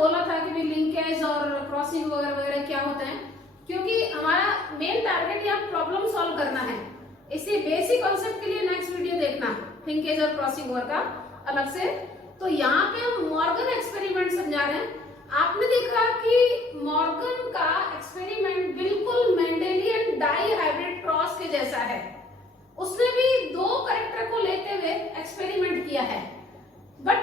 बोला था कि भी लिंकेज और क्रॉसिंग वगैरह वगैरह क्या होते हैं, क्योंकि हमारा मेन टारगेट यहाँ प्रॉब्लम सॉल्व करना है। इसी बेसिक कॉन्सेप्ट के लिए नेक्स्ट वीडियो देखना लिंकेज और क्रॉसिंग ओवर का अलग से। तो यहाँ पे हम मॉर्गन एक्सपेरिमेंट समझा रहे हैं। आपने देखा कि मॉर्गन का एक्सपेरिमेंट बिल्कुल मेंडेलियन डाई हाइब्रिड क्रॉस के जैसा है। उसने भी दो कैरेक्टर को लेते हुए एक्सपेरिमेंट किया है, बट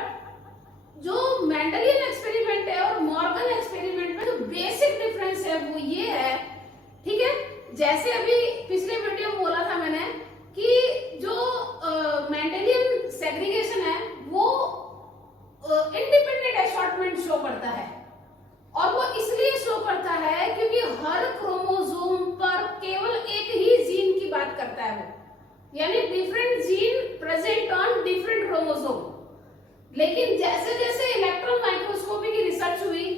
जो मेंडेलियन एक्सपेरिमेंट है और मॉर्गन एक्सपेरिमेंट में जो बेसिक डिफरेंस है वो ये है, ठीक है। जैसे अभी पिछले वीडियो में बोला था मैंने कि जो मेंडेलियन सेग्रीगेशन है वो इंडिपेंडेंट असॉर्टमेंट शो करता है, और वो इसलिए शो करता है क्योंकि हर क्रोमोसोम पर केवल एक ही जीन की बात करता है वो, यानी different gene present on different chromosome. लेकिन जैसे जैसे इलेक्ट्रॉन माइक्रोस्कोपी की रिसर्च हुई,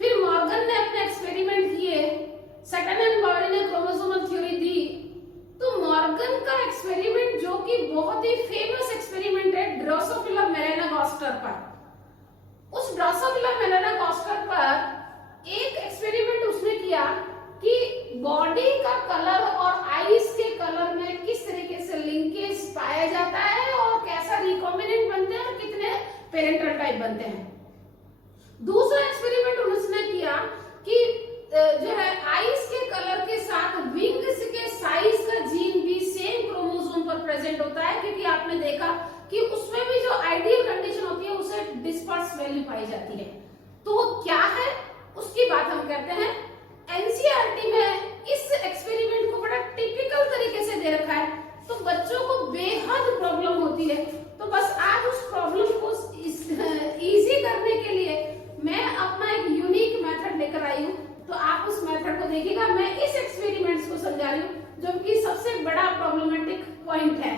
फिर मॉर्गन ने अपने एक्सपेरिमेंट किए, सटन एंड बाउरी ने क्रोमोसोमल थ्योरी दी, तो मॉर्गन का एक्सपेरिमेंट जो कि बहुत ही फेमस एक्सपेरिमेंट है ड्रोसोफिला मेलानोगास्टर पर, उस ड्रोसोफिला मेलानोगास्टर पर एक एक्सपेरिमेंट उसने किया कि बॉडी का कलर और आईज के कलर में किस तरीके से लिंकेज पाया जाता है और कैसा रिकॉम्बिनेंट बनते हैं और कितने पेरेंटल टाइप बनते हैं। दूसरा एक्सपेरिमेंट उसने किया कि जो है आईज के कलर के साथ विंग्स के साइज का जीन भी सेम क्रोमोसोम पर प्रेजेंट होता है, क्योंकि आपने देखा कि उसमें भी जो आइडियल कंडीशन होती है उसे डिस्पर्स वैल्यू पाई जाती है। तो वो क्या है उसकी बात हम करते हैं। एनसीईआरटी में इस एक्सपेरिमेंट को बड़ा टिपिकल तरीके से दे रखा है, तो बच्चों को बेहद प्रॉब्लम होती है। तो बस आज उस प्रॉब्लम को इजी करने के लिए मैं अपना एक यूनिक मेथड लेकर आई हूँ, तो आप उस मेथड को देखिएगा। मैं इस एक्सपेरिमेंट्स को समझा रही हूँ जो कि सबसे बड़ा प्रॉब्लमेटिक पॉइंट है,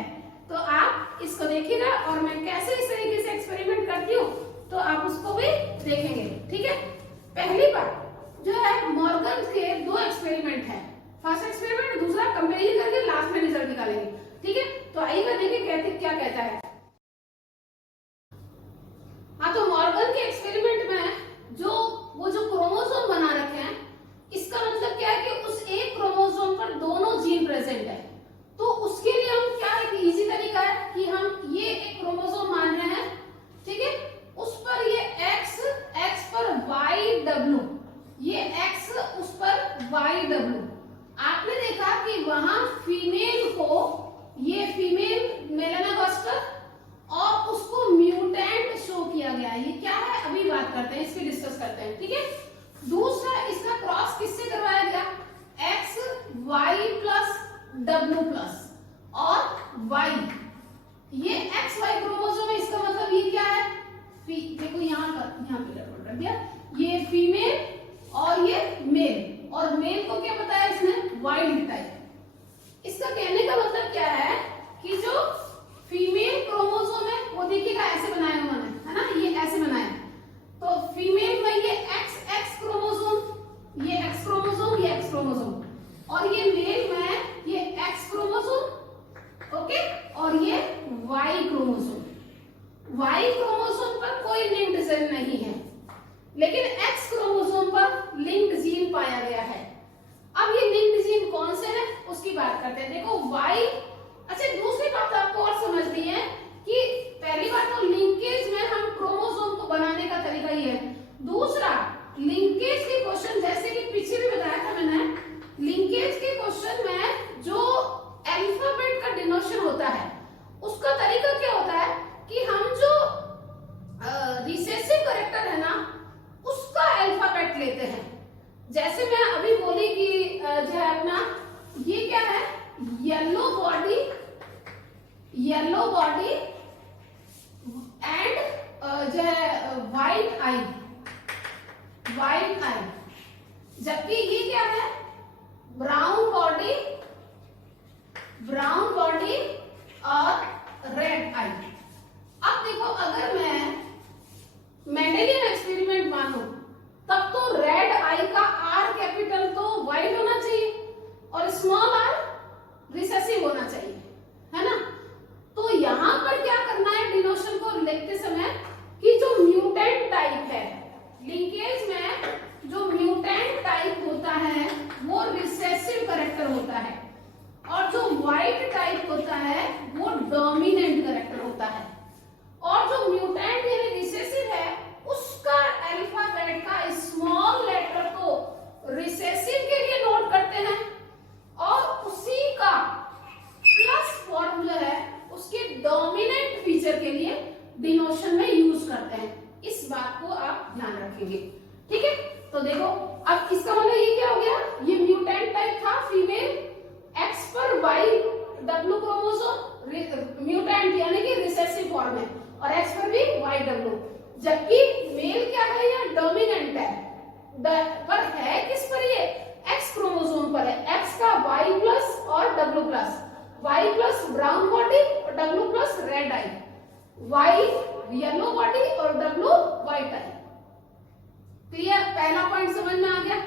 तो आप इसको देखिएगा और मैं कैसे इस तरीके से एक्सपेरिमेंट करती हूँ तो आप उसको भी देखेंगे, ठीक है। पहली बात जो है मॉर्गन के दो एक्सपेरिमेंट है, फर्स्ट एक्सपेरिमेंट, दूसरा कंपेरिजन करके लास्ट में रिजल्ट निकालेंगे, ठीक है। तो आइएगा देखिए क्या कहता है। हाँ, तो मॉर्गन के एक्सपेरिमेंट में जो क्रोमोसोम बना रखे हैं, इसका मतलब क्या है कि उस एक क्रोमोसोम पर दोनों जीन प्रेजेंट है। तो उसके लिए हम क्या, एक इजी तरीका है कि हम ये एक क्रोमोसोम मान रहे हैं, ठीक है, उस पर ये x पर YW, ये x उस पर YW। आपने देखा कि वहां फीमेल को, ये फीमेल मेलानोगास्टर और उसको म्यूटेंट शो किया गया है। ये क्या है अभी बात करते हैं, इसकी डिस्कस करते हैं, ठीक है। दूसरा, इसका क्रॉस किससे करवाया गया, XY प्लस W प्लस और Y, ये XY क्रोमोसोम है। इसका मतलब ये क्या है, देखो यहाँ पे गड़बड़ कर दिया, ये फीमेल और ये मेल, और मेल को क्या बताया इसने, वाइल्ड टाइप। इसका कहने का मतलब क्या है कि जो फीमेल क्रोमोसोम है वो देखिएगा ऐसे बनाया उन्होंने, है ना, ये ऐसे बनाया। तो फीमेल में ये XX क्रोमोसोम, ये X क्रोमोसोम, ये X क्रोमोसोम, और ये मेल में ये X क्रोमोसोम, ओके, और ये Y क्रोमोसोम। Y क्रोमोसोम पर कोई लिंक्ड जीन नहीं है, लेकिन X क्रोमोसोम पर लिंक्ड जीन पाया गया है। अब ये लिंक्ड जीन कौन से हैं उसकी बात करते हैं। देखो Y, अच्छा दूसरी बात आपको और समझनी है कि पहली बात तो लिंकेज में हम क्रोमोसोम को बनाने का तरीका ही है। दूसरा, लिंकेज के क्वेश्चन, जैसे कि पीछे भी बताया था मैंने, लिंकेज के क्वेश्चन में जो अल्फाबेट का डिनोशन होता है उसका तरीका क्या होता है कि हम जो रिसेसिव कैरेक्टर है ना उसका अल्फाबेट लेते हैं। जैसे मैं अभी बोली कि जो है अपना ये क्या है, येलो बॉडी एंड जो है व्हाइट आई, जबकि ये क्या है, ब्राउन बॉडी और रेड आई। अब देखो, अगर मैं मेंडेलियन एक्सपेरिमेंट मानूं तब तो रेड आई का आर कैपिटल तो वाइट होना चाहिए और स्मॉल आर रिसेसिव होना चाहिए, है ना। तो यहां पर क्या करना है डिनोशन को लिखते समय कि जो म्यूटेंट टाइप है, जबकि मेल क्या है, ये डोमिनेंट है, पर है किस पर, ये एक्स क्रोमोसोम पर है। एक्स का वाई प्लस और W plus, Y plus brown body और W plus red eye, Y yellow body और डब्ल्यू व्हाइट आई। क्लियर, पहला पॉइंट समझ में आ गया।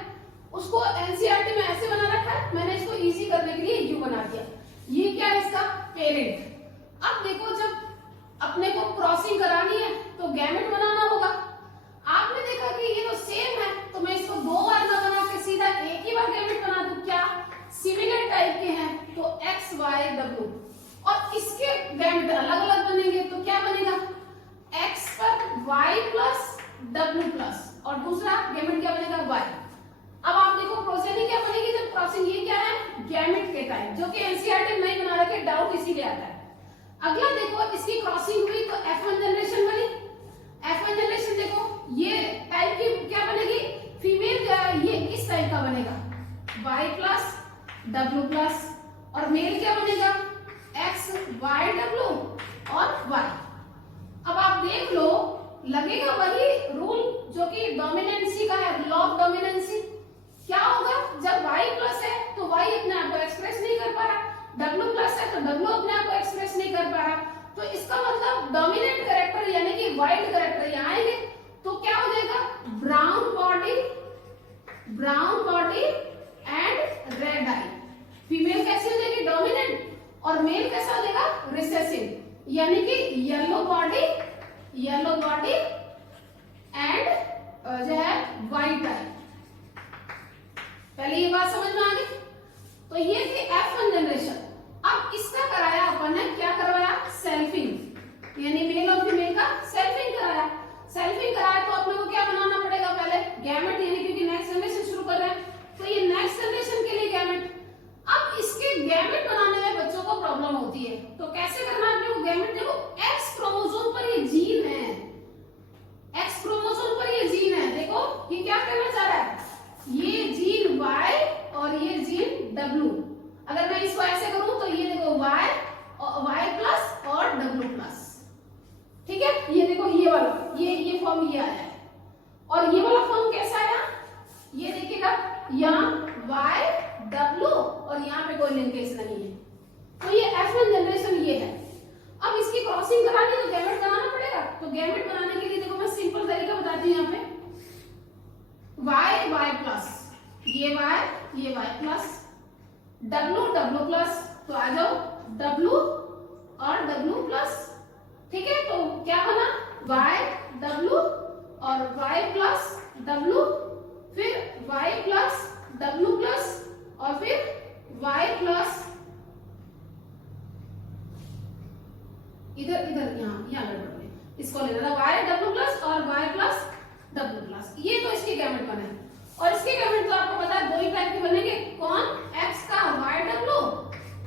उसको एनसीईआरटी में ऐसे बना रखा है, मैंने इसको इजी करने के लिए यू बना दिया। ये क्या है, इसका पेरेंट। अब देखो, जब अपने को क्रॉसिंग करानी है तो गैमेट बनाना होगा। आपने देखा कि ये तो सेम है, तो मैं इसको दो बार ना बना के सीधा एक ही बार गैमेट बना दूं। क्या सिमिलर टाइप के हैं तो एक्स वाई डब्ल्यू, और इसके गैमेट अलग अलग बनेंगे तो क्या बनेगा, एक्स पर वाई प्लस डब्ल्यू प्लस, और दूसरा गैमेट क्या बनेगा, वाई। अब आप देखो प्रोसीडिंग क्या बनेगी जब क्रॉसिंग, ये क्या है, गैमेट के टाइप, जो कि एनसीईआरटी में नहीं बना रखे, डाउट इसीलिए आता है। अगला देखो, इसकी क्रॉसिंग हुई तो F1 जनरेशन बनी। F1 जनरेशन देखो, ये टाइप की क्या बनेगी, फीमेल, ये इस टाइप का बनेगा, Y प्लस डब्ल्यू प्लस, और मेल क्या बनेगा, X Y W और Y। अब आप देख लो, लगेगा वही रूल जो कि डोमिनेंसी का है, लॉ ऑफ डोमिनेंसी। क्या होगा, जब Y प्लस है तो Y अपने आप को एक्सप्रेस नहीं कर पा रहा, W प्लस है तो W अपने आप को एक्सप्रेस नहीं कर पा रहा, तो इसका मतलब डोमिनेंट कैरेक्टर यानी कि व्हाइट कैरेक्टर यहाँ आएंगे, तो क्या हो जाएगा, brown body and red I. Female कैसी हो जाएगी, डोमिनेंट, और मेल कैसा हो जाएगा, रिसेसिव, यानी कि येलो बॉडी एंड जो है व्हाइट आई। पहले ये बात समझ में आ गई। तो ये थी F1 जनरेशन। अब इसका कराया अपन ने, क्या करवाया, सेल्फिंग, यानी मेल और फीमेल का सेल्फिंग कराया। सेल्फिंग कराया तो अपने को क्या बनाना पड़ेगा, पहले गैमेट, यानी क्योंकि नेक्स्ट जनरेशन शुरू कर रहे हैं तो ये नेक्स्ट जनरेशन के लिए गैमेट। अब इसके गैमेट बनाने में बच्चों को प्रॉब्लम होती है, तो कैसे करना है अपने को गैमेट, देखो एक्स क्रोमोसोम पर ये जीन है, एक्स क्रोमोसोम पर ये जीन है, देखो ये क्या करना चाह रहा है, ये जीन Y और ये जीन W। अगर मैं इसको ऐसे करूं तो ये देखो Y प्लस और W प्लस, ठीक है। ये देखो ये वाला, ये फॉर्म ये आया है, और ये वाला फॉर्म कैसा आया, ये देखिएगा, यहाँ Y W और यहाँ पे कोई लिंकेज नहीं है, तो ये F1 जनरेशन ये है। अब इसकी क्रॉसिंग करानी तो गैमेट बनाना पड़ेगा, तो गैमेट बनाने के लिए देखो मैं सिंपल तरीका बताती हूँ। यहाँ पे Y प्लस, ये Y प्लस, W प्लस, तो आ जाओ W और W प्लस, ठीक है। तो क्या बना, Y W और Y प्लस W, फिर Y प्लस W प्लस, और फिर Y प्लस, इधर यहाँ गड़बड़ है, इसको लेना था Y W प्लस और Y प्लस W प्लस। ये तो इसके गैमेट बने, और इसके गैमेट तो आपको पता है दो ही टाइप के बनेंगे, कौन, X का Y W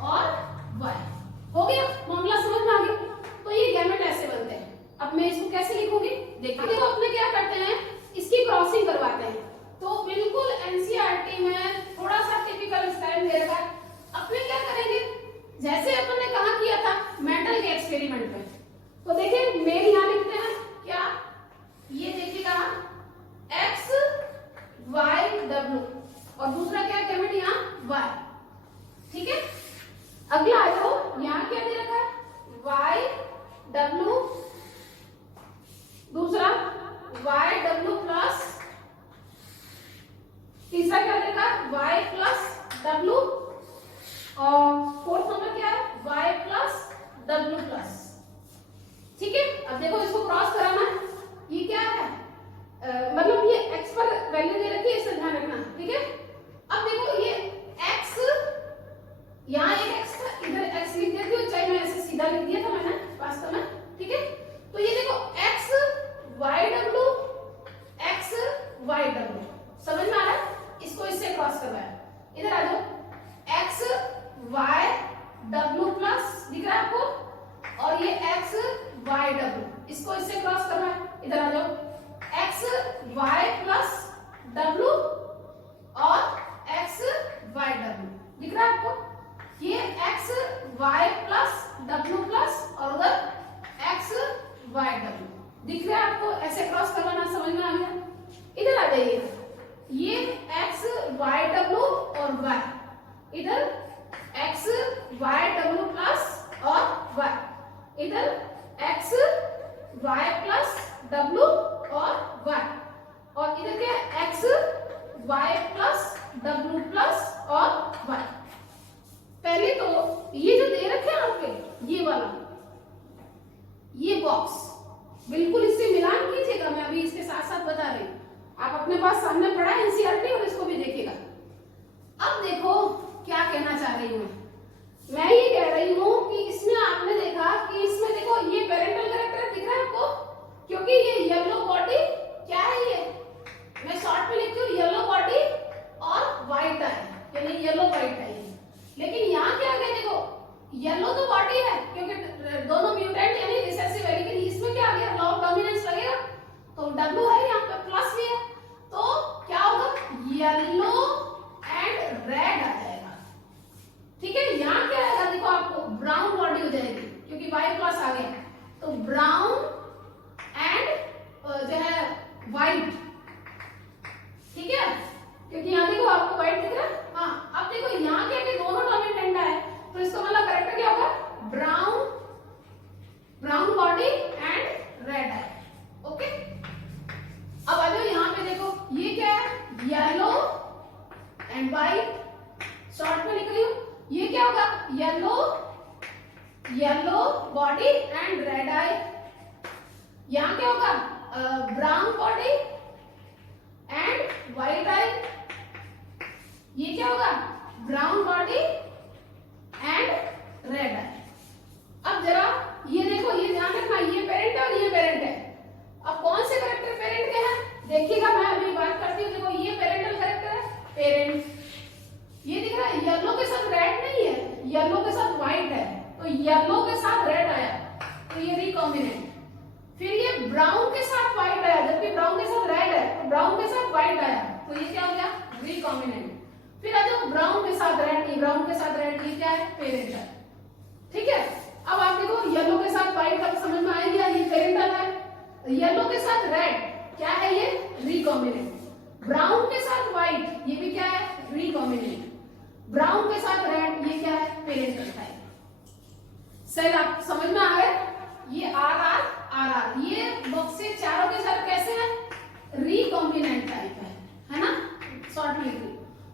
और Y। हो गया, मामला समझ में आ गया। तो ये गैमेट ऐसे बनते हैं। अब मैं इसको कैसे लिखूंगी, देखिए तो अपने क्या करते हैं, इसकी क्रॉसिंग करवाते हैं। तो बिल्कुल एनसीईआरटी में थोड़ा सा टिपिकल स्टाइल दे रखा है। अपने क्या करेंगे, जैसे अपन ने कहा किया था मेंडल के एक्सपेरिमेंट में, तो देखिए मेल यहाँ लिखते हैं क्या, ये देखिएगा X Y W, और दूसरा क्या गैमेट यहाँ Y, ठीक है। अगला आ जाओ, यहाँ क्या दे रखा है, Y W, दूसरा Y W प्लस, तीसरा क्या दे रखा है, Y प्लस W, और फोर्थ नंबर क्या है, Y प्लस W प्लस, ठीक है। अब देखो इसको क्रॉस कराना है, ये क्या है, मतलब ये x पर वैल्यू दे रखी है, इससे ध्यान रखना, ठीक है। अब देखो ये x, यहाँ एक x था, इधर x लिख देती हूँ, चाहे मैं ऐसे सीधा लिख दिया था मैंने वास्तव में, ठीक है। तो ये देखो x y w, x y w, समझ में आ रहा है, इसको इससे क्रॉस करवाया, इधर आ जाओ, x y w प्लस दिख रहा है आपको, और ये x y w, इसको इससे क्रॉस करवाया, इधर आ जाओ, x y प्लस w और x y w दिख रहा है आपको, ये x y plus w plus और उधर x y w दिख रहा है आपको कैसे क्रॉस करवाना समझ में आ गया। इधर आ जाइए, ये x y w और y, इधर x y w प्लस और y, इधर x y प्लस w और y, और इधर क्या है x y plus w plus और y। पहले तो ये जो दे रखे हैं आपके ये वाला, ये बॉक्स बिल्कुल इससे मिलान कीजिएगा, मैं अभी इसके साथ साथ बता रही हूँ, आप अपने पास सामने पढ़ा है एनसीईआरटी और इसको भी देखिएगा। अब देखो क्या कहना चाह रही हूँ मैं ये कह रही हूँ कि इसमें आपने देखा कि इसमें देखो ये पेरेंटल कैरेक्टर दिख रहा है आपको, क्योंकि ये येलो बॉडी क्या है, ये मैं शॉर्ट में लिखती हूँ येलो बॉडी और व्हाइट है, यानी येलो व्हाइट है। लेकिन यहाँ क्या आ गया, देखो येलो तो बॉडी है क्योंकि दोनों म्यूटेंट यानी रिसेसिव है, लेकिन इसमें क्या आ गया लॉ ऑफ डोमिनेंस लगेगा, तो W है यहाँ पे प्लस भी है, तो क्या होगा येलो एंड रेड आ जाएगा। ठीक है, यहाँ क्या आएगा देखो आपको ब्राउन बॉडी हो जाएगी क्योंकि Y प्लस आ गया, तो ब्राउन एंड जो है व्हाइट। ठीक है, क्योंकि यहाँ देखो आपको व्हाइट दिख रहा है। हाँ, अब देखो यहाँ क्या कि दोनों डोमिनेंट है, तो इसका मतलब करेक्टर क्या होगा brown, brown body and red है। ओके, अब आ जाओ यहाँ पे देखो ये क्या है येलो एंड व्हाइट, शॉर्ट में लिख रही हूँ, ये क्या होगा yellow, yellow body and red eye. यहाँ क्या होगा brown body and white eye, ये क्या होगा brown body and red eye. अब जरा ये देखो, ये ध्यान रखना, ये पेरेंट है और ये पेरेंट है। अब कौन से कैरेक्टर पेरेंट के हैं देखिएगा, मैं अभी बात करती हूँ। देखो ये पेरेंटल कैरेक्टर है, पेरेंट, ये दिख रहा है येलो के साथ रेड नहीं है, येलो के साथ व्हाइट है, तो येलो के साथ रेड आया तो ये रिकॉम्बिनेंट। फिर ये ब्राउन के साथ व्हाइट आया, जबकि ब्राउन के साथ रेड है, तो ब्राउन के साथ व्हाइट आया, तो ये क्या हो गया रिकॉम्बिनेंट। फिर आ जाओ ब्राउन के साथ रेड नहीं, ब्राउन के साथ रेड, ये क्या है पेरेंटल। ठीक है, अब आप देखो येलो के साथ व्हाइट अब समझ में आ गया, ये पेरेंटल है, येलो के साथ रेड क्या है ये रिकॉम्बिनेंट, ब्राउन के साथ व्हाइट ये भी क्या है रिकॉम्बिनेंट, ब्राउन के साथ रेड ये क्या है पेरेंटल टाइप। सही आप समझ में आ गए, ये आर आर आर आर, ये बॉक्स से चारों के साथ कैसे है रिकॉम्बिनेंट टाइप है ना, शॉर्ट में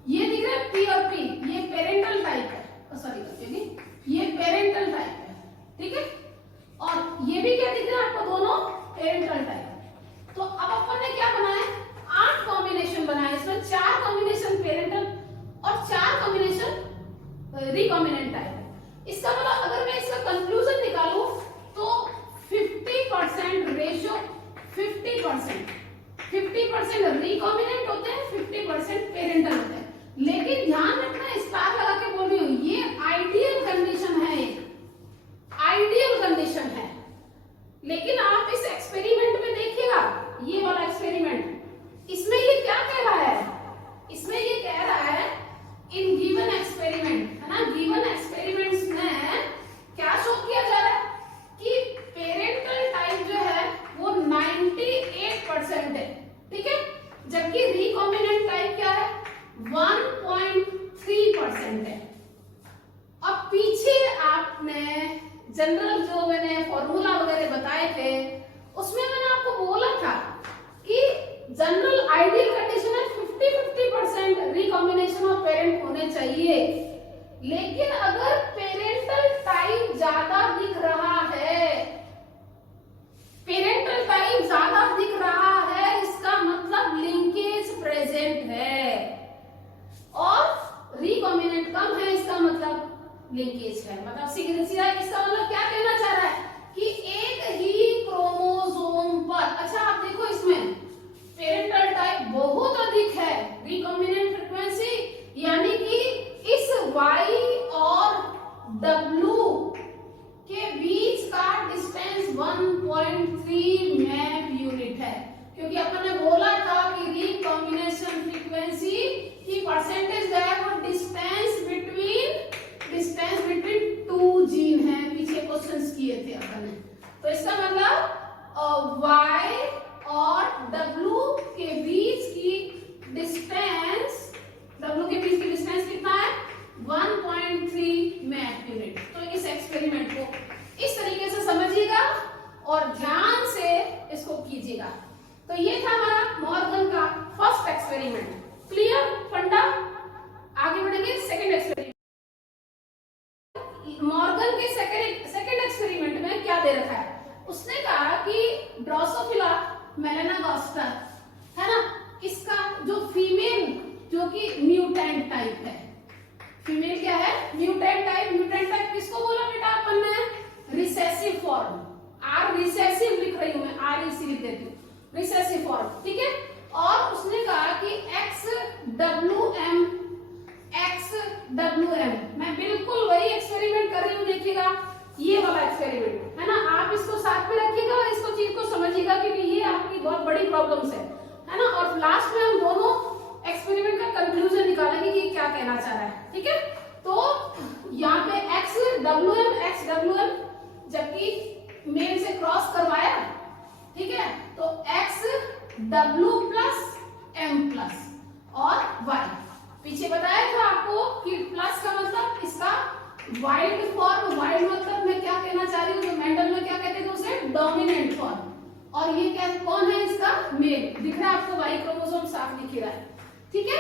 ये दिख रहा है पी और पी, ये पेरेंटल टाइप है, सॉरी ये पेरेंटल टाइप है। ठीक है, और ये भी क्या दिख रहा है आपको दोनों पेरेंटल टाइप। तो अब अपन ने क्या बनाया 8 कॉम्बिनेशन बनाए, इसमें 4 कॉम्बिनेशन पेरेंटल और 4 कॉम्बिनेशन रिकॉम्बिनेंट टाइप। इसका मतलब अगर मैं इसका कंक्लूजन निकालूं तो 50% रेशियो 50% रिकॉम्बिनेंट होते हैं, 50% पेरेंटल होते हैं। लेकिन ध्यान रखना, स्टार लगा के बोल रही हूँ, ये आइडियल कंडीशन है, आइडियल कंडीशन है। लेकिन आप इस एक्सपेरिमेंट में देखिएगा, ये वाला एक्सपेरिमेंट, इसमें ये क्या कह रहा है, इसमें ये कह रहा है इन गिवन एक्सपेरिमेंट है ना, गिवन एक्सपेरिमेंट्स में क्या शो किया जा रहा है कि पेरेंटल टाइप जो है वो 98% है। ठीक है, जबकि रिकॉम्बिनेंट टाइप क्या है 1.3% है। अब पीछे आपने जनरल जो मैंने फॉर्मूला वगैरह बताए थे उसमें मैंने आपको बोला था कि जनरल आइडियल कंडीशन है 50-50% रिकॉम्बिनेशन ऑफ पेरेंट होने चाहिए। लेकिन अगर पेरेंटल टाइप ज्यादा दिख रहा है, पेरेंटल टाइप ज्यादा दिख रहा है, इसका मतलब लिंकेज प्रेजेंट है, और रिकॉम्बिनेंट कम है, इसका मतलब लिंकेज है। मतलब सीधा इसका मतलब क्या कहना चाह रहा है कि एक ही क्रोमोसोम पर, अच्छा आप देखो इसमें पेरेंटल टाइप बहुत अधिक है, रिकॉम्बिनेंट फ्रीक्वेंसी यानी कि इस Y और W के बीच का डिस्टेंस 1.3 मैप यूनिट है, क्योंकि अपन ने बोला था कि रिकॉम्बिनेशन फ्रीक्वेंसी की परसेंटेज जो है वो डिस्टेंस बिटवीन 2 जीन है, पीछे क्वेश्चंस किए थे। रिसेसिव लिख रही हूं मैं, REC लिख देती हूँ, रिसेसिव फॉर्म, ठीक है। और उसने कहा कि XWM, मैं बिल्कुल वही एक्सपेरिमेंट कर रही हूँ, देखिएगा ये वाला एक्सपेरिमेंट है ना, आप इसको साथ में रखिएगा और इसको चीज को समझिएगा क्योंकि ये आपकी बहुत बड़ी प्रॉब्लम्स है ना। और लास्ट में हम दोनों एक्सपेरिमेंट का कंक्लूजन निकालेंगे कि क्या कहना चाह रहा है, ठीक है। तो यहाँ पे XWM, जबकि मेल से क्रॉस करवाया, ठीक है, तो XW प्लस M प्लस और Y, पीछे बताया था आपको कि प्लस का मतलब इसका वाइल्ड फॉर्म, वाइल्ड मतलब मैं क्या कहना चाह रही हूँ, जो मेंडल में क्या कहते थे उसे, डोमिनेंट फॉर्म, और ये क्या कौन है इसका, मेल, दिख रहा है आपको, वाई क्रोमोसोम साफ दिख रहा है, ठीक है।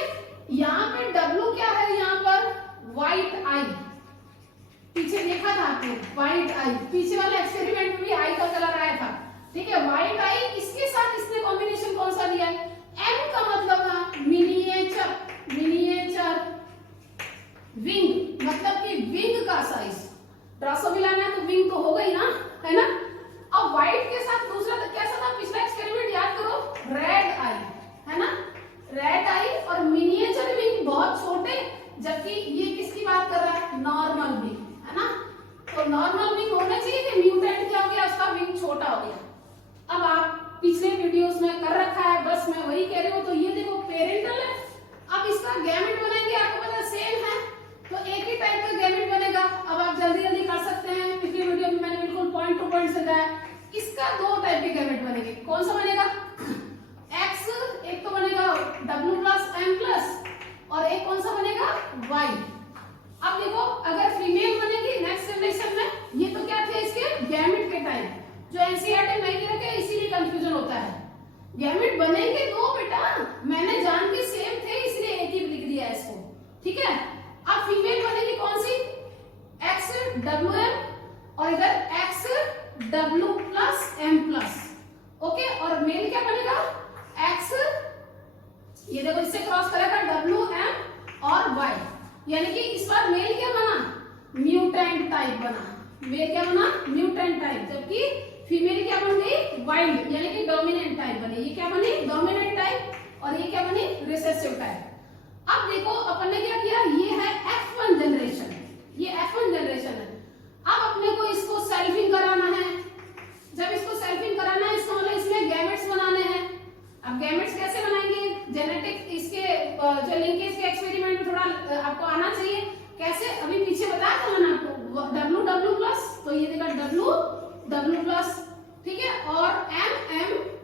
यहाँ पे W क्या है, यहाँ पर व्हाइट आई, पीछे देखा था आपने व्हाइट आई, पीछे वाले एक्सपेरिमेंट में भी आई का कलर आया था, ठीक है, व्हाइट आई, इसके साथ इसने कॉम्बिनेशन कौन सा दिया है, M का मतलब है मिनिएचर, विंग, मतलब कि विंग का साइज, ड्रोसोफिला है तो विंग तो हो गई ना, है ना। अब व्हाइट के साथ दूसरा कैसा था, पिछला एक्सपेरिमेंट याद करो, रेड आई, है ना, रेड आई और मिनिएचर विंग बहुत छोटे, जबकि ये किसकी बात कर रहा है, नॉर्मल विंग, है ना। तो नॉर्मल विंग होना चाहिए कि म्यूटेंट क्या हो गया, उसका विंग छोटा हो गया। अब आप पिछले वीडियोस में कर रखा है, बस मैं वही कह रही हूँ। तो ये देखो पेरेंटल है, अब इसका गैमेट बनाएंगे, आपको पता सेम है, तो एक ही टाइप का गैमेट बनेगा। अब आप जल्दी जल्दी कर सकते हैं, पिछली वीडियो में मैंने बिल्कुल पॉइंट टू पॉइंट बताया, इसका दो टाइप के गैमेट बनेंगे, कौन सा बनेगा, X, एक तो बनेगा W प्लस M प्लस, और एक कौन सा बनेगा, Y। अब देखो अगर फीमेल बनेगी नेक्स्ट जनरेशन में, ये तो क्या थे इसके गैमेट के टाइप, जो एनसीईआरटी में नहीं रखे, इसीलिए कंफ्यूजन होता है। गैमेट बनेंगे दो बेटा, मैंने जान के सेम थे इसलिए एक ही लिख दिया इसको, ठीक है। अब फीमेल बनेगी कौन सी, XWM, और इधर XW plus M plus, okay. और मेल क्या बनेगा, X, ये देखो इससे क्रॉस करेगा WM और Y, यानी कि इस बार मेल क्या बना, म्यूटेंट टाइप बना, मेल क्या बना, म्यूटेंट टाइप, जबकि फीमेल क्या बन गई, वाइल्ड, यानी कि डोमिनेंट टाइप बनी। ये क्या बनी, डोमिनेंट टाइप, और ये क्या बनी, रिसेसिव टाइप। अब देखो अपन ने क्या किया, ये है F1 जनरेशन, ये F1 जनरेशन है। अब अपने को इसको सेल्फिंग कराना है, जब इसको सेल्फिंग कराना है, इसका मतलब इसमें गैमेट्स बनाने हैं। अब गैमेट्स कैसे बनाएंगे, जेनेटिक इसके जो लिंकेज के एक्सपेरिमेंट में थोड़ा आपको आना चाहिए, कैसे, अभी पीछे बताया था मैंने आपको, W प्लस, तो ये देखा W प्लस, ठीक है, और M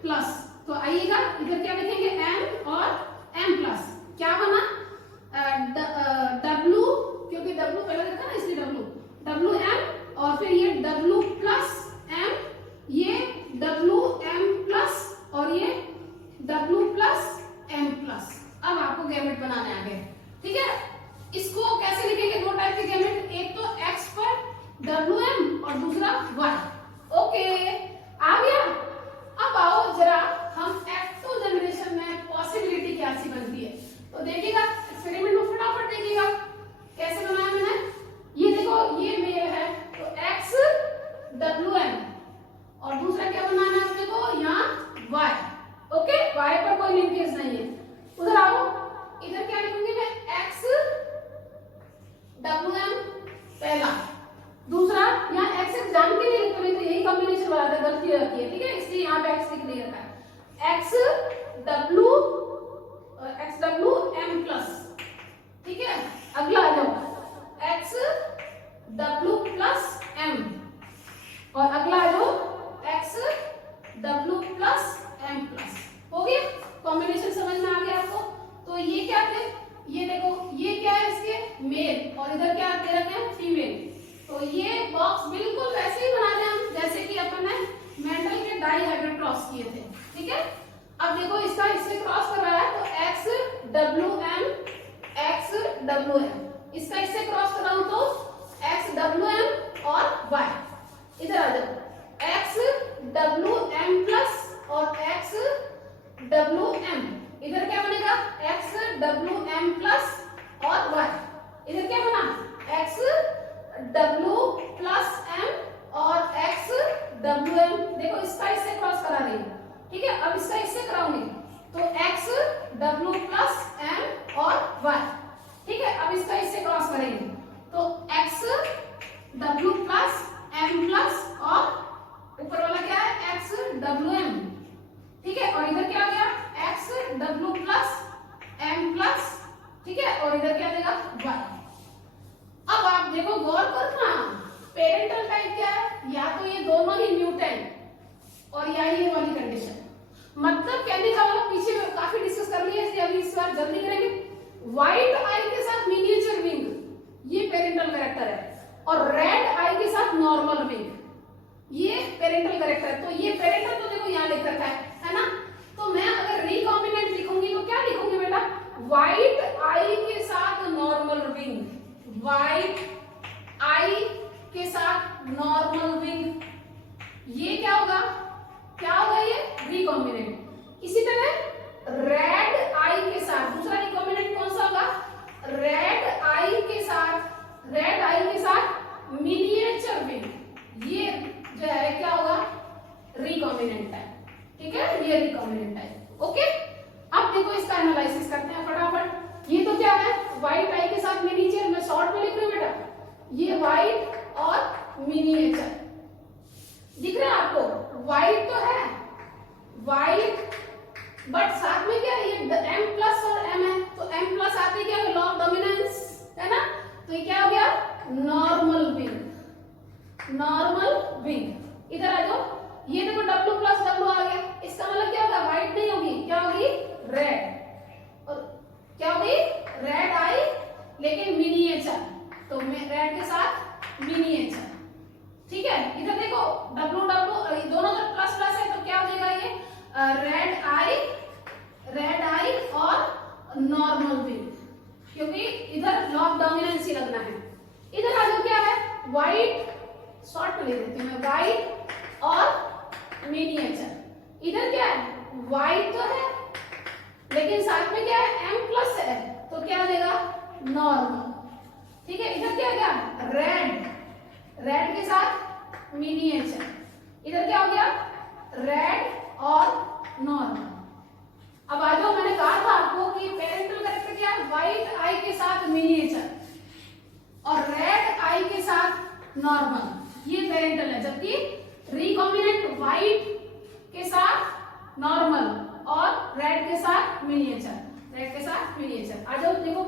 प्लस, तो आइएगा इधर क्या लिखेंगे, M और M प्लस, क्या बना, W, क्योंकि W पहले देखा ना इसलिए WM, और फिर ये W प्लस M, ये WM प्लस, और ये W प्लस M प्लस। अब आपको गैमेट बनाने आ गए, ठीक है। इसको कैसे लिखेंगे, दो टाइप के गैमेट, एक तो X पर WM और दूसरा Y, ओके, आ गया। अब आओ जरा हम F2 जनरेशन में पॉसिबिलिटी क्या सी बनती है, तो देखिएगा एक्सपेरिमेंट में फटाफट देखिएगा कैसे बनाया मैंने। ये देखो ये मेल है, तो XWM, और दूसरा क्या बनाना है अपने को, यहाँ Y, ओके, Y पर कोई लिंकेज नहीं है। उधर आओ, इधर क्या लिखूंगी मैं, XWM पहला, दूसरा यहाँ X जान के नहीं लिखते, नहीं तो यही कॉम्बिनेशन वाला था, गलती रहती है, ठीक है, इसलिए यहाँ पे X लिख दिया था, XWM प्लस, ठीक है। अगला आ जाओ, XW प्लस M, और अगला आ जाओ XW प्लस M प्लस, हो गया, कॉम्बिनेशन समझ में आ गया आपको। तो ये क्या थे, ये देखो ये क्या है, इसके मेल, और इधर क्या दे रखे हैं, फीमेल। तो ये बॉक्स बिल्कुल वैसे ही बना दें हम जैसे कि अपन ने मेंडल के डाइहाइब्रिड क्रॉस किए थे, ठीक है। अब देखो इसका इससे क्रॉस करवाया, तो XWM, इसका इससे क्रॉस कराऊं तो XWM और Y, इधर आ जाओ, XWM प्लस और XWM, इधर क्या बनेगा, XWM प्लस और Y, इधर क्या बना, XW प्लस M और XWM, कहने का मतलब पीछे में काफी डिस्कस कर लिया इसलिए अभी इस बार जल्दी करेंगे। व्हाइट आई के साथ मिनिएचर विंग, ये पेरेंटल कैरेक्टर है, और रेड आई के साथ नॉर्मल विंग, ये पेरेंटल कैरेक्टर है। तो ये पेरेंटल तो देखो यहाँ लिख रखा है ना। तो मैं अगर रिकॉम्बिनेंट लिखूंगी तो क्या लिखूंगी बेटा, व्हाइट आई के साथ नॉर्मल विंग, व्हाइट आई के साथ नॉर्मल विंग, ये क्या होगा, क्या होगा ये रिकॉम्बिनेंट। इसी तरह रेड आई के साथ दूसरा रिकॉम्बिनेंट कौन सा होगा, रेड आई के साथ मिनिएचर विंग, ये जो है क्या होगा, रिकॉम्बिनेंट है। ठीक है, ये रिकॉम्बिनेंट है। ओके, अब देखो इसका एनालिसिस करते हैं फटाफट। ये तो क्या है, व्हाइट आई के साथ मिनिएचर, मैं शॉर्ट में लिख रही हूँ बेटा, ये व्हाइट और मिनिएचर दिख रहा है आपको। व्हाइट तो है, व्हाइट, बट साथ में क्या है, ये m प्लस और m है, तो m प्लस आते क्या, लॉ ऑफ डोमिनेंस है ना। तो ये क्या हो गया, नॉर्मल विंग, नॉर्मल विंग। इधर आ जाओ, ये देखो W प्लस W आ गया, इसका मतलब क्या होगा, व्हाइट नहीं होगी, क्या होगी, रेड। और क्या होगी, रेड आई लेकिन मिनिएचर, तो रेड के साथ मिनिएचर। ठीक है, इधर देखो W W दोनों तरफ प्लस प्लस है, तो क्या हो जाएगा ये रेड आई और नॉर्मल विंग, क्योंकि इधर लॉ ऑफ डोमिनेंस ही लगना है। इधर आ जाओ, क्या है, व्हाइट, शॉर्ट में ले देती हूँ मैं, व्हाइट और मिनिएचर। इधर क्या है, व्हाइट तो है लेकिन साथ में क्या है, m प्लस है, तो क्या हो जाएगा, नॉर्मल। ठीक है, इधर क्या गया, रेड, रेड के साथ मिनिएचर, इधर क्या हो गया, रेड और नॉर्मल। अब आ जाओ, मैंने कहा था आपको कि पेरेंटल कैरेक्टर क्या है, व्हाइट आई के साथ मिनिएचर और रेड आई के साथ नॉर्मल, ये पेरेंटल है। जबकि रिकॉम्बिनेंट व्हाइट के साथ नॉर्मल और रेड के साथ मिनिएचर, रेड के साथ मिनिएचर। आ जाओ देखो,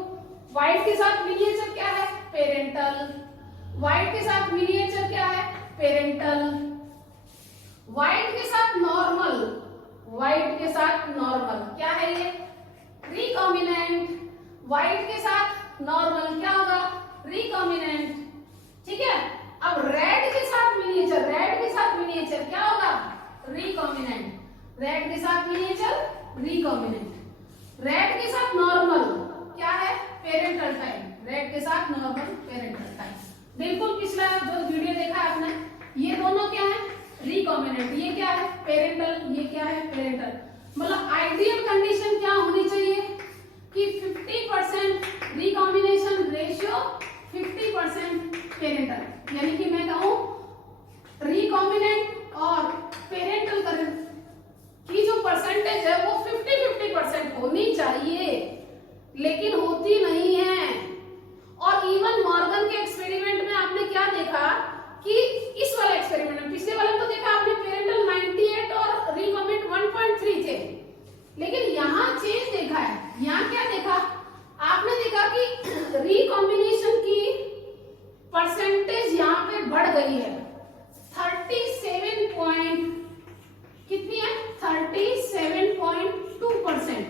व्हाइट के साथ मिनिएचर क्या है, पेरेंटल, व्हाइट के साथ मिनिएचर क्या है, पेरेंटल, व्हाइट के साथ नॉर्मल, व्हाइट के साथ नॉर्मल क्या है, ये रिकॉम्बिनेंट, व्हाइट के साथ नॉर्मल क्या होगा, रिकॉम्बिनेंट। ठीक है, अब रेड के साथ मिनिएचर, रेड के साथ मिनिएचर क्या होगा, रिकॉम्बिनेंट, रेड के साथ मिनिएचर रिकॉम्बिनेंट, रेड के साथ नॉर्मल क्या है, पेरेंटल टाइप, रेड के साथ नॉर्मल पेरेंटल टाइप। बिल्कुल पिछला जो वीडियो देखा आपने, ये दोनों क्या है, रिकॉम्बिनेंट, ये क्या है, पेरेंटल, ये क्या है, पेरेंटल। मतलब आइडियल कंडीशन क्या होनी चाहिए कि 50% रिकॉम्बिनेशन रेशियो, 50% पेरेंटल, यानी कि मैं कहूं रिकॉम्बिनेंट और पेरेंटल की जो परसेंटेज है वो 50-50% होनी चाहिए, लेकिन होती नहीं है। और इवन मॉर्गन के एक्सपेरिमेंट में आपने क्या देखा कि इस वाले एक्सपेरिमेंट में, पिछले वाले तो देखा आपने पेरेंटल 98 और रिकॉम्बिनेंट 1.3 थे, लेकिन यहाँ चेंज देखा है। यहाँ क्या देखा आपने, देखा कि रिकॉम्बिनेशन की परसेंटेज यहाँ पे बढ़ गई है, 37 कितनी है, 37.2%,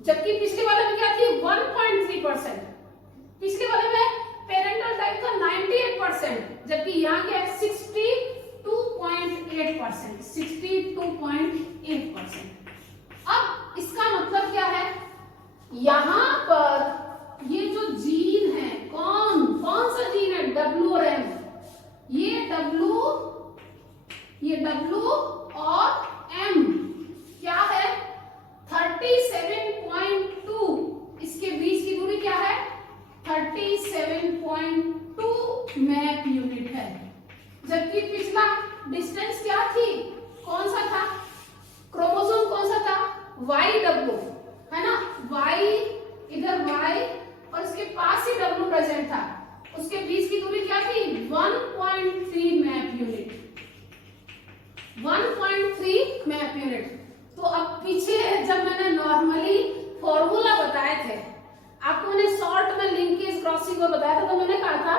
जबकि पिछले वाले में क्या थी, 1.3%। पिछले वाले में पेरेंटल टाइप था 98%, जबकि यहाँ क्या है 62.8%, 62.8%। अब इसका मतलब क्या है, यहाँ पर ये जो जीन है, कौन सा जीन है, W और M, ये W और M क्या है, 37.2, इसके बीच की दूरी क्या है, 37.2 मैप यूनिट है। जबकि पिछला डिस्टेंस क्या थी, कौन सा था, क्रोमोसोम कौन सा था, YW है ना, Y, इधर Y और इसके पास ही W प्रेजेंट था, उसके बीच की दूरी क्या थी, 1.3 मैप यूनिट, 1.3 मैप यूनिट। तो अब पीछे जब मैंने नॉर्मली फॉर्मूला बताए थे आपको, मैंने शॉर्ट में लिंकेज क्रॉसिंग को बताया था, तो मैंने कहा था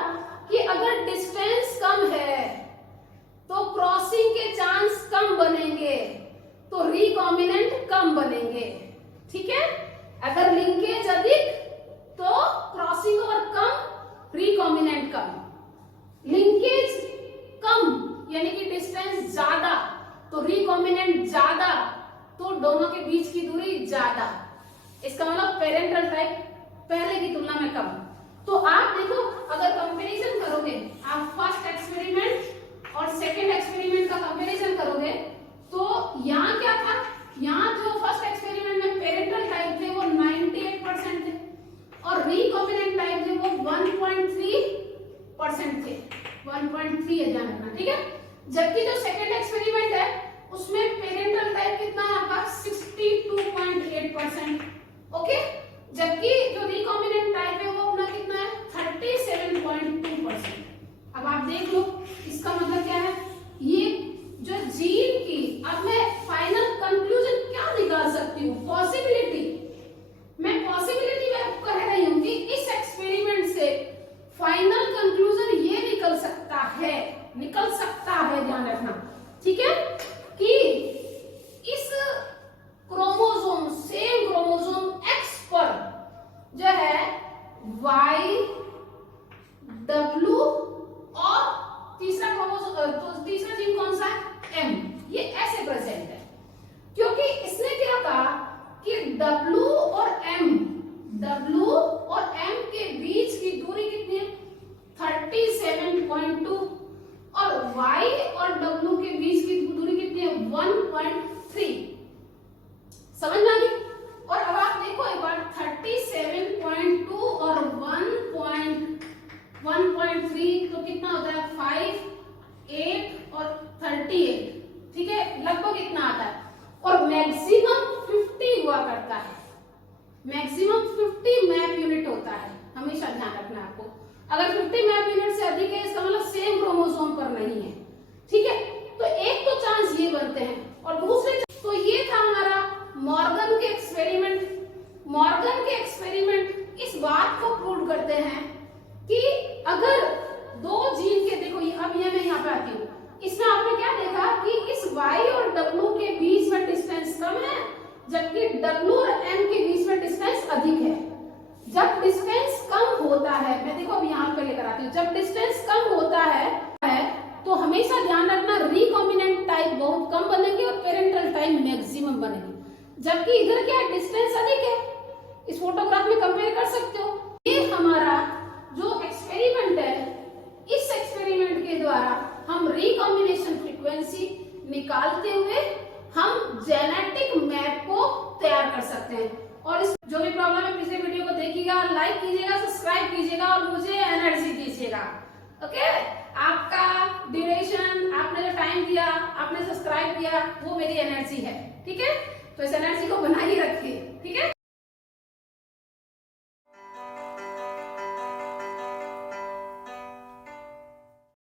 कि अगर डिस्टेंस कम है तो क्रॉसिंग के चांस कम बनेंगे, तो रिकॉम्बिनेंट कम बनेंगे। ठीक है, अगर लिंकेज अधिक तो क्रॉसिंग ओवर कम, रिकॉम्बिनेंट कम। लिंकेज कम यानी कि डिस्टेंस ज्यादा तो रिकॉम्बिनेंट ज्यादा तो दोनों के बीच की दूरी ज्यादा। इसका मतलब पेरेंटल टाइप पहले की तुलना में कम। तो आप देखो, अगर कंपैरिजन करोगे, आप फर्स्ट एक्सपेरिमेंट और सेकंड एक्सपेरिमेंट का कंपैरिजन करोगे तो यहाँ क्या था, यहाँ जो फर्स्ट एक्सपेरिमेंट में पेरेंटल टाइप थे वो 98% थे और रिकॉम्बिनेंट टाइप थे वो 1.3% थे। 1.3 है, ध्यान रखना। ठीक है, जबकि जो सेकंड एक्सपेरिमेंट है उसमें पेरेंटल टाइप कितना है आपका 62.8%। ओके, जबकि जो रिकॉम्बिनेंट टाइप है वो अपना कितना है 37.2%। अब आप देख लो इसका मतलब क्या है, ये जो जीन की, अब मैं फाइनल कंक्लूजन क्या निकाल सकती हूँ, पॉसिबिलिटी। मैं पॉसिबिलिटी में कह रही हूँ कि इस एक्सपेरिमेंट से फाइनल कंक्लूजन ये निकल सकता है, ध्यान रखना। ठीक है, कि इस क्रोमोसोम, सेम क्रोमोसोम एक्स पर जो है वाई, डब्ल्यू और तीसरा क्रोमोसोम, तो तीसरा जीन कौन सा है, एम, ये ऐसे प्रेजेंट है। क्योंकि इसने क्या कहा कि डब्ल्यू और एम के बीच की दूरी कितनी है 37.2 और y और w के बीच की दूरी कितनी है 1.3। समझ में आ गई? और अब आप देखो एक बार 37.2 और 1.3 तो कितना होता है 5, 8 और 38। ठीक है, लगभग इतना आता है और मैक्सिमम 50 हुआ करता है। मैक्सिमम 50 मैप यूनिट होता है, हमेशा ध्यान रखना आपको। अगर 50 मैप यूनिट से अधिक है इसका मतलब सेम क्रोमोसोम पर नहीं है। ठीक है, तो एक तो चांस ये बनते हैं और दूसरे तो ये था हमारा मॉर्गन के एक्सपेरिमेंट। मॉर्गन के एक्सपेरिमेंट इस बात को प्रूव करते हैं कि अगर दो जीन के, देखो अब ये मैं यहाँ पे आती हूँ, इसमें आपने क्या देखा कि इस y और w के बीच में डिस्टेंस कम है जबकि w और m के बीच में डिस्टेंस अधिक है। जब डिस्टेंस कम होता है, मैं देखो अब यहाँ पे लेकर आती हूँ, जब डिस्टेंस कम होता है तो हमेशा ध्यान रखना रिकॉम्बिनेंट टाइप बहुत कम बनेंगे और पेरेंटल टाइप मैक्सिमम बनेंगे। जबकि इधर क्या है, डिस्टेंस अधिक है। इस फोटोग्राफ में कंपेयर कर सकते हो। ये हमारा जो एक्सपेरिमेंट है, इस एक्सपेरिमेंट के द्वारा हम रिकॉम्बिनेशन फ्रीक्वेंसी निकालते हुए हम जेनेटिक मैप को तैयार कर सकते हैं। और इस जो भी प्रॉब्लम है पिछले वीडियो को देखिएगा, लाइक कीजिएगा, सब्सक्राइब कीजिएगा और मुझे एनर्जी दीजिएगा। ओके, आपका ड्यूरेशन, आपने जो टाइम दिया, आपने सब्सक्राइब किया, वो मेरी एनर्जी है। ठीक है, तो इस एनर्जी को बनाए रखिए।